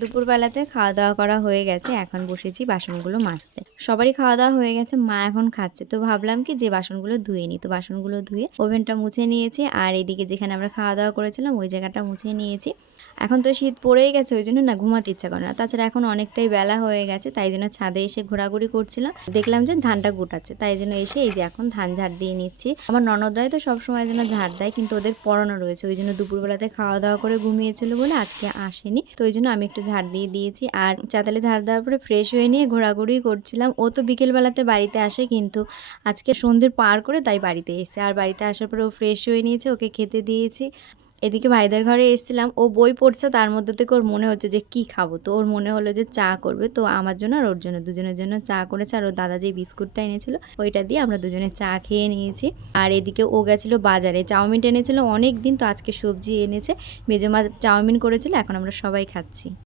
দুপুরবেলাতে খাওয়া দাওয়া করা হয়ে গেছে, এখন বসেছি বাসনগুলো মাজতে। সবারই খাওয়া দাওয়া হয়ে গেছে, মা এখন খাচ্ছে। তো ভাবলাম কি যে বাসনগুলো ধুয়ে নিই। তো বাসনগুলো ধুয়ে ওভেনটা মুছে নিয়েছি, আর এদিকে যেখানে আমরা খাওয়া দাওয়া করেছিলাম ওই জায়গাটা মুছে নিয়েছি। এখন তো শীত পড়েই গেছে, ওই জন্য না ঘুমাতে ইচ্ছা করে না। তাছাড়া এখন অনেকটাই বেলা হয়ে গেছে, তাই জন্য ছাদে এসে ঘোরাঘুরি করছিলাম। দেখলাম যে ধানটা গোটাচ্ছে, তাই জন্য এসে এই যে এখন ধান ঝাড় দিয়ে নিচ্ছি। আমার ননদরাই তো সবসময় যেন ঝাড় দেয়, কিন্তু ওদের পড়ানো রয়েছে, ওই জন্য দুপুরবেলাতে খাওয়া দাওয়া করে ঘুমিয়েছিল বলে আজকে আসেনি। তো ওই জন্য আমি একটু ঝাড় দিয়ে দিয়েছি। আর চাতালে ঝাড় দেওয়ার পরে ফ্রেশ হয়ে নিয়ে ঘোরাঘুরি করছিলাম। ও তো বিকেলবেলাতে বাড়িতে আসে, কিন্তু আজকে সন্ধ্যে পার করে তাই বাড়িতে এসে, আর বাড়িতে আসার পরে ও ফ্রেশ হয়ে নিয়েছে, ওকে খেতে দিয়েছি। এদিকে ভাইদের ঘরে এসেছিলাম, ও বই পড়ছে, তার মধ্যে থেকে ওর মনে হচ্ছে যে কি খাবো, তো ওর মনে হলো যে চা করবে। তো আমার জন্য আর ওর জন্য দুজনের জন্য চা করেছে, আর ওর দাদা যে বিস্কুটটা এনেছিল ওইটা দিয়ে আমরা দুজনে চা খেয়ে নিয়েছি। আর এদিকে ও গেছিলো বাজারে, চাউমিনটা এনেছিল অনেক দিন, তো আজকে সবজি এনেছে, মেজমা চাউমিন করেছিল, এখন আমরা সবাই খাচ্ছি।